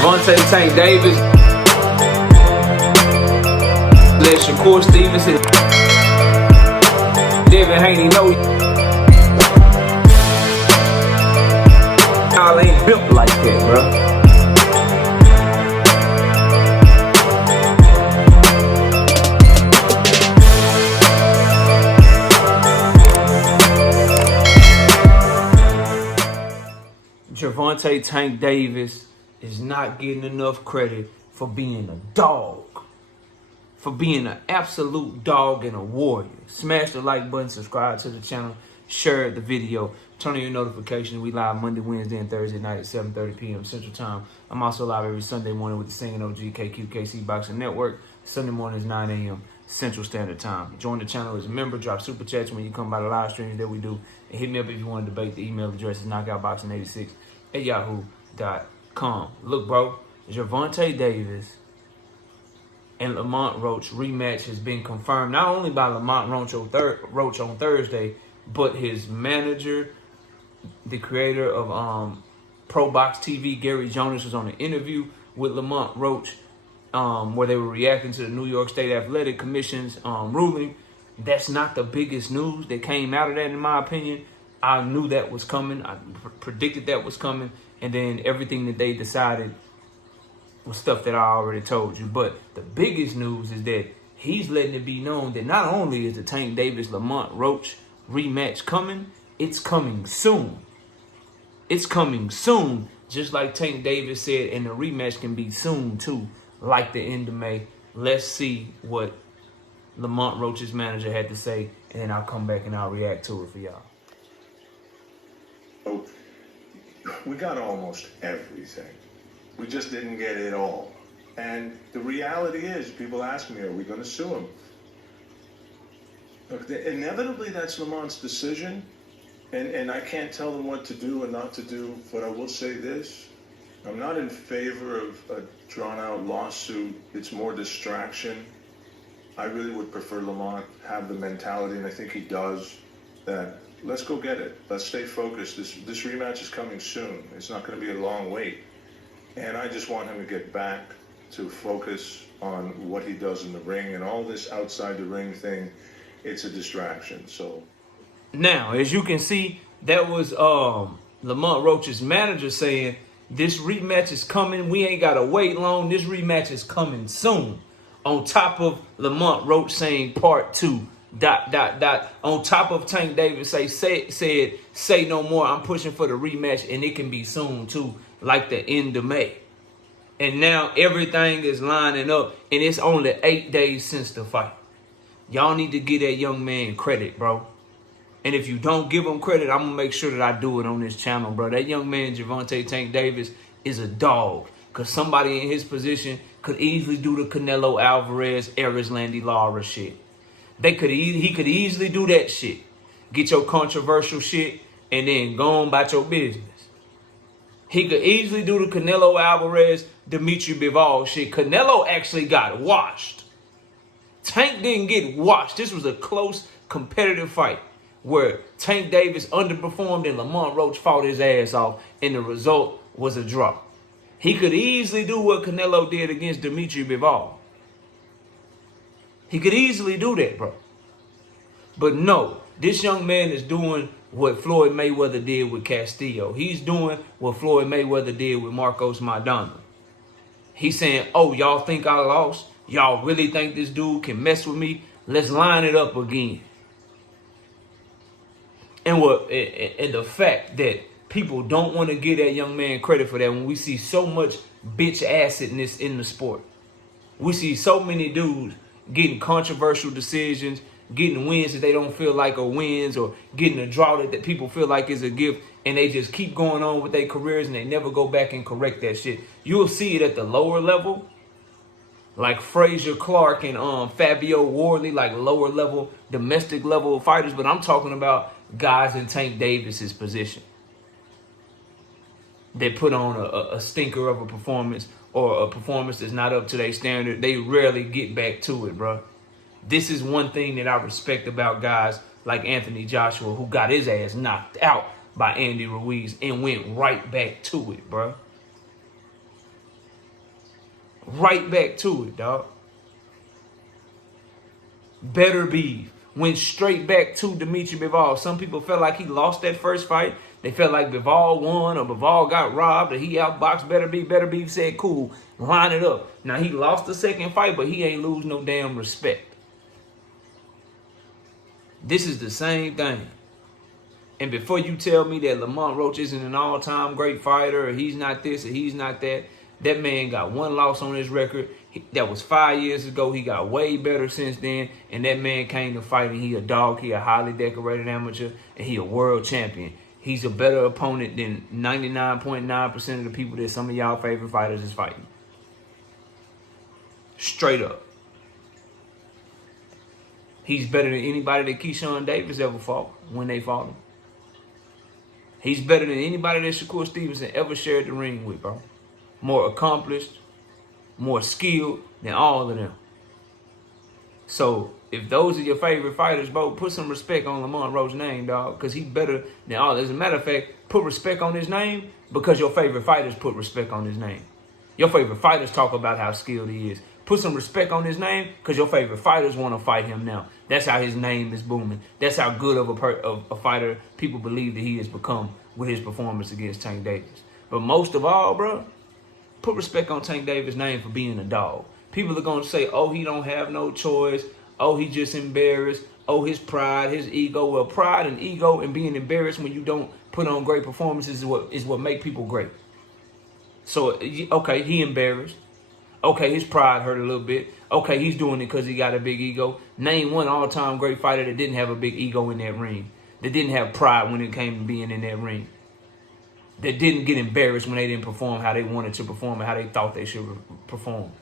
Gervonta Tank Davis. Let Shakur Stevenson. Devin Haney know y'all ain't built like that, bro. Gervonta Tank Davis is not getting enough credit for being a dog. For being an absolute dog and a warrior. Smash the like button, subscribe to the channel, share the video, turn on your notifications. We live Monday, Wednesday, and Thursday night at 7:30 p.m. Central Time. I'm also live every Sunday morning with the Singing OG KQKC Boxing Network. Sunday morning is 9 a.m. Central Standard Time. Join the channel as a member. Drop super chats when you come by the live streams that we do. And hit me up if you want to debate. The email address is knockoutboxing86@yahoo.com. Look, bro, Gervonta Davis and Lamont Roach rematch has been confirmed not only by Lamont Roach on Thursday, but his manager, the creator of Pro Box TV, Gary Jonas, was on an interview with Lamont Roach where they were reacting to the New York State Athletic Commission's ruling. That's not the biggest news that came out of that, in my opinion. I knew that was coming. I predicted that was coming. And then everything that they decided was stuff that I already told you. But the biggest news is that he's letting it be known that not only is the Tank Davis-Lamont Roach rematch coming, it's coming soon. It's coming soon. Just like Tank Davis said, and the rematch can be soon too, like the end of May. Let's see what Lamont Roach's manager had to say, and then I'll come back and I'll react to it for y'all. Oh, we got almost everything. We just didn't get it all. And the reality is, people ask me, are we going to sue him? Look, inevitably that's Lamont's decision, and I can't tell them what to do and not to do, but I will say this. I'm not in favor of a drawn-out lawsuit. It's more distraction. I really would prefer Lamont have the mentality, and I think he does, that let's go get it. Let's stay focused. This rematch is coming soon. It's not going to be a long wait. And I just want him to get back to focus on what he does in the ring, and all this outside the ring thing, it's a distraction. So now, as you can see, that was Lamont Roach's manager saying this rematch is coming. We ain't got to wait long. This rematch is coming soon. On top of Lamont Roach saying part 2, ... On top of Tank Davis said say no more. I'm pushing for the rematch, and it can be soon too, like the end of May. And now everything is lining up, and it's only 8 days since the fight. Y'all need to give that young man credit, bro. And if you don't give him credit, I'm gonna make sure that I do it on this channel, bro. That young man, Gervonta Tank Davis, is a dog. Cause somebody in his position could easily do the Canelo Alvarez, Erislandy Lara shit. He could easily do that shit. Get your controversial shit and then go on about your business. He could easily do the Canelo Alvarez, Dimitri Bivol shit. Canelo actually got washed. Tank didn't get washed. This was a close, competitive fight where Tank Davis underperformed and Lamont Roach fought his ass off, and the result was a draw. He could easily do what Canelo did against Dimitri Bivol. He could easily do that, bro. But no, this young man is doing what Floyd Mayweather did with Castillo. He's doing what Floyd Mayweather did with Marcos Maidana. He's saying, oh, y'all think I lost? Y'all really think this dude can mess with me? Let's line it up again. And the fact that people don't want to give that young man credit for that when we see so much bitch acidness in the sport. We see so many dudes getting controversial decisions, getting wins that they don't feel like are wins, or getting a draw that people feel like is a gift, and they just keep going on with their careers and they never go back and correct that shit. You'll see it at the lower level, like Frazier Clark and Fabio Wardley, like lower level, domestic level fighters, but I'm talking about guys in Tank Davis's position. They put on a stinker of a performance, or a performance that's not up to their standard. They rarely get back to it, bro. This is one thing that I respect about guys like Anthony Joshua, who got his ass knocked out by Andy Ruiz and went right back to it, bro. Right back to it, dog. Better beef. Went straight back to Dimitri Bivol. Some people felt like he lost that first fight. They felt like Bivol won or Bivol got robbed or he outboxed Better Beef. Better Beef said, cool, line it up. Now, he lost the second fight, but he ain't lose no damn respect. This is the same thing. And before you tell me that Lamont Roach isn't an all-time great fighter or he's not this or he's not that, that man got one loss on his record. That was 5 years ago. He got way better since then. And that man came to fight and he a dog. He a highly decorated amateur and he a world champion. He's a better opponent than 99.9% of the people that some of y'all favorite fighters is fighting. Straight up. He's better than anybody that Keyshawn Davis ever fought when they fought him. He's better than anybody that Shakur Stevenson ever shared the ring with, bro. More accomplished, more skilled than all of them. So if those are your favorite fighters, bro, put some respect on Lamont Roach's name, dog, because he's better than all. As a matter of fact, put respect on his name because your favorite fighters put respect on his name. Your favorite fighters talk about how skilled he is. Put some respect on his name because your favorite fighters want to fight him now. That's how his name is booming. That's how good of a fighter people believe that he has become with his performance against Tank Davis. But most of all, bro, put respect on Tank Davis' name for being a dog. People are going to say, oh, he don't have no choice. Oh, he just embarrassed. Oh, his pride, his ego. Well, pride and ego and being embarrassed when you don't put on great performances is what make people great. So, okay, he embarrassed. Okay, his pride hurt a little bit. Okay, he's doing it because he got a big ego. Name one all-time great fighter that didn't have a big ego in that ring. That didn't have pride when it came to being in that ring. That didn't get embarrassed when they didn't perform how they wanted to perform and how they thought they should perform.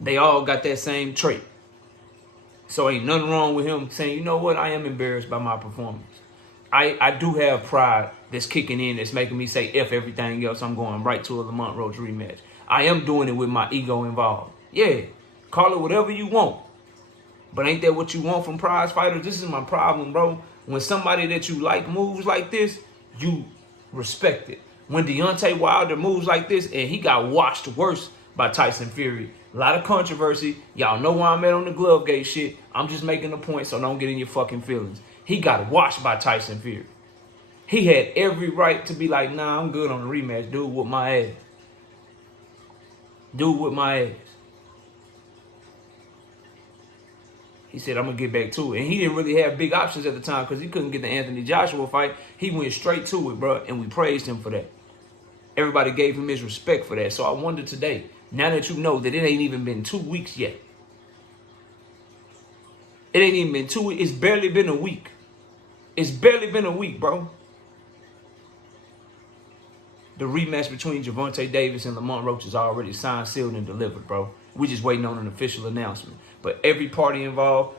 They all got that same trait. So ain't nothing wrong with him saying, you know what, I am embarrassed by my performance. I do have pride that's kicking in, that's making me say F everything else. I'm going right to a Lamont Roach rematch. I am doing it with my ego involved. Yeah, call it whatever you want. But ain't that what you want from prize fighters? This is my problem, bro. When somebody that you like moves like this, you respect it. When Deontay Wilder moves like this, and he got washed worse by Tyson Fury. A lot of controversy. Y'all know where I'm at on the glove gate shit. I'm just making a point, so don't get in your fucking feelings. He got washed by Tyson Fury. He had every right to be like, nah, I'm good on the rematch. Dude, with my ass. Dude, with my ass. He said, I'm going to get back to it. And he didn't really have big options at the time because he couldn't get the Anthony Joshua fight. He went straight to it, bro, and we praised him for that. Everybody gave him his respect for that. So I wonder today, now that you know that it ain't even been 2 weeks yet. It ain't even been 2 weeks. It's barely been a week. It's barely been a week, bro. The rematch between Gervonta Davis and Lamont Roach is already signed, sealed, and delivered, bro. We're just waiting on an official announcement. But every party involved,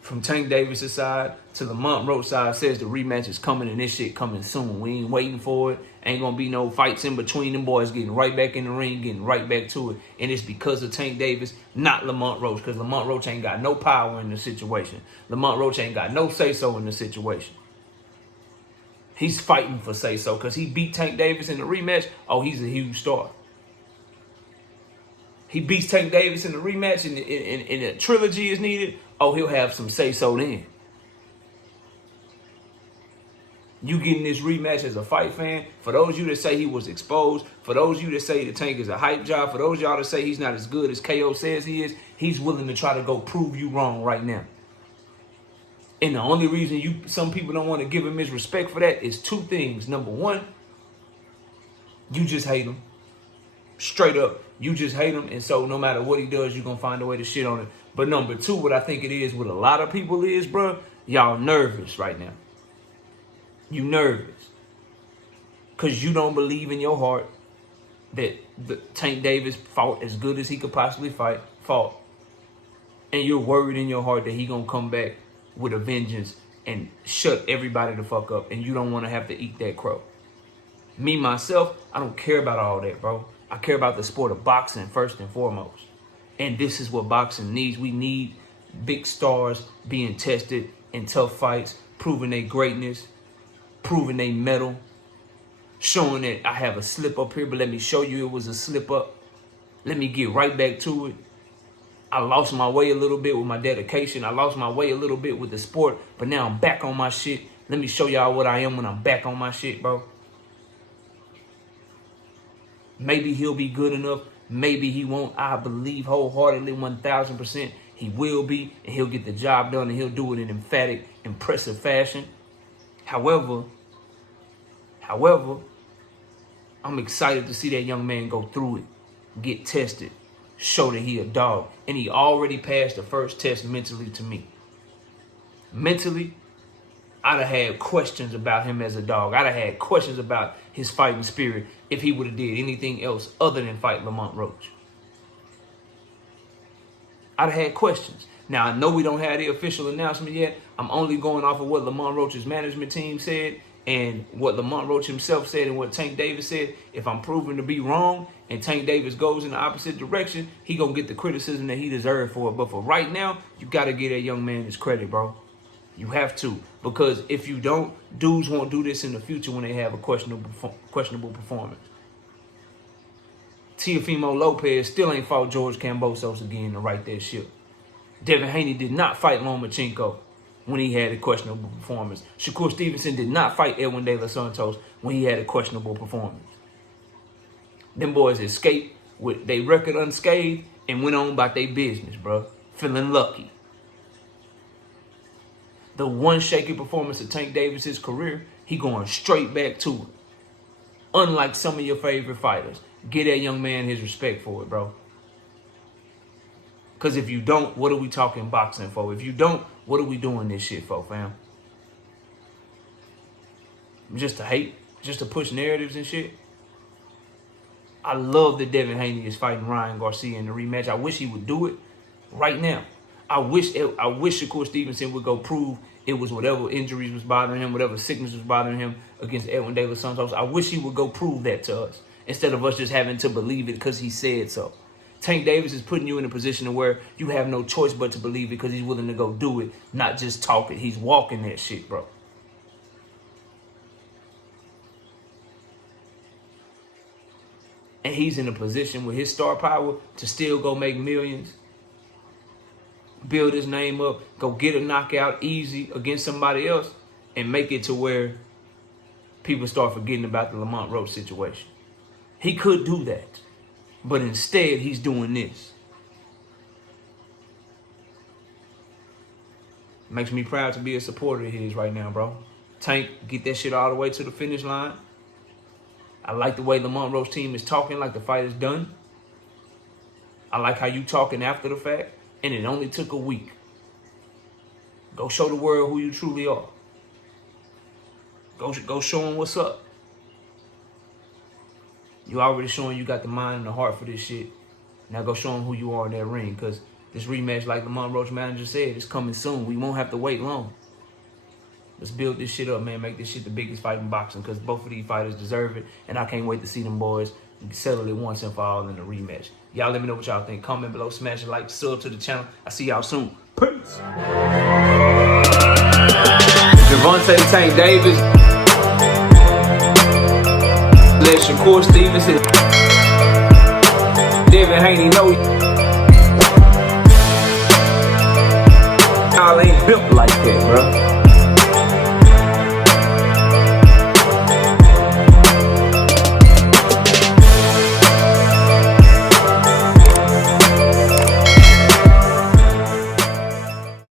from Tank Davis' side to Lamont Roach's side, says the rematch is coming and this shit coming soon. We ain't waiting for it. Ain't gonna be no fights in between them boys getting right back in the ring, getting right back to it. And it's because of Tank Davis, not Lamont Roach, because Lamont Roach ain't got no power in the situation. Lamont Roach ain't got no say-so in the situation. He's fighting for say-so because he beat Tank Davis in the rematch. Oh, he's a huge star. He beats Tank Davis in the rematch and a trilogy is needed. Oh, he'll have some say-so then. You getting this rematch as a fight fan, for those of you that say he was exposed, for those of you that say the Tank is a hype job, for those of y'all that say he's not as good as KO says he is, he's willing to try to go prove you wrong right now. And the only reason some people don't want to give him his respect for that is two things. Number one, you just hate him. Straight up, you just hate him. And so no matter what he does, you're going to find a way to shit on it. But number two, what I think it is with a lot of people is, bro, y'all nervous right now. You nervous. Because you don't believe in your heart that the Tank Davis fought as good as he could possibly fought. And you're worried in your heart that he going to come back with a vengeance and shut everybody the fuck up, and you don't want to have to eat that crow. Me, myself, I don't care about all that, bro. I care about the sport of boxing first and foremost. And this is what boxing needs. We need big stars being tested in tough fights, proving their greatness, proving their mettle, showing that I have a slip up here, but let me show you it was a slip up. Let me get right back to it. I lost my way a little bit with my dedication. I lost my way a little bit with the sport, but now I'm back on my shit. Let me show y'all what I am when I'm back on my shit, bro. Maybe he'll be good enough. Maybe he won't. I believe wholeheartedly 1,000% he will be, and he'll get the job done, and he'll do it in emphatic, impressive fashion. However, I'm excited to see that young man go through it, get tested, show that he a dog. And he already passed the first test mentally to me. Mentally, I'd have had questions about him as a dog. I'd have had questions about his fighting spirit if he would have did anything else other than fight Lamont Roach. I'd have had questions. Now, I know we don't have the official announcement yet. I'm only going off of what Lamont Roach's management team said and what Lamont Roach himself said and what Tank Davis said. If I'm proven to be wrong and Tank Davis goes in the opposite direction, he gonna get the criticism that he deserved for it. But for right now, you gotta give that young man his credit, bro. You have to. Because if you don't, dudes won't do this in the future when they have a questionable performance. Teofimo Lopez still ain't fought George Kambosos again to right that ship. Devin Haney did not fight Lomachenko when he had a questionable performance. Shakur Stevenson did not fight Edwin De Los Santos when he had a questionable performance. Them boys escaped with their record unscathed and went on about their business, bro. Feeling lucky. The one shaky performance of Tank Davis' career, he going straight back to it. Unlike some of your favorite fighters. Get that young man his respect for it, bro. Because if you don't, what are we talking boxing for? If you don't, what are we doing this shit for, fam? Just to hate? Just to push narratives and shit? I love that Devin Haney is fighting Ryan Garcia in the rematch. I wish he would do it right now. I wish Shakur Stevenson would go prove it was whatever injuries was bothering him, whatever sickness was bothering him against Edwin De Los Santos. I wish he would go prove that to us instead of us just having to believe it because he said so. Tank Davis is putting you in a position where you have no choice but to believe it because he's willing to go do it, not just talk it. He's walking that shit, bro. And he's in a position with his star power to still go make millions, build his name up, go get a knockout easy against somebody else, and make it to where people start forgetting about the Lamont Roach situation. He could do that. But instead, he's doing this. Makes me proud to be a supporter of his right now, bro. Tank, get that shit all the way to the finish line. I like the way Lamont Roach team is talking like the fight is done. I like how you talking after the fact. And it only took a week. Go show the world who you truly are. Go show them what's up. You already showing you got the mind and the heart for this shit. Now go show them who you are in that ring. Because this rematch, like Lamont Roach manager said, is coming soon. We won't have to wait long. Let's build this shit up, man. Make this shit the biggest fight in boxing. Because both of these fighters deserve it. And I can't wait to see them boys settle it once and for all in the rematch. Y'all let me know what y'all think. Comment below, smash a like, sub to the channel. I'll see y'all soon. Peace. Gervonta Tank Davis. Let Shakur Stevenson, Devin Haney know y'all ain't built like that, bro.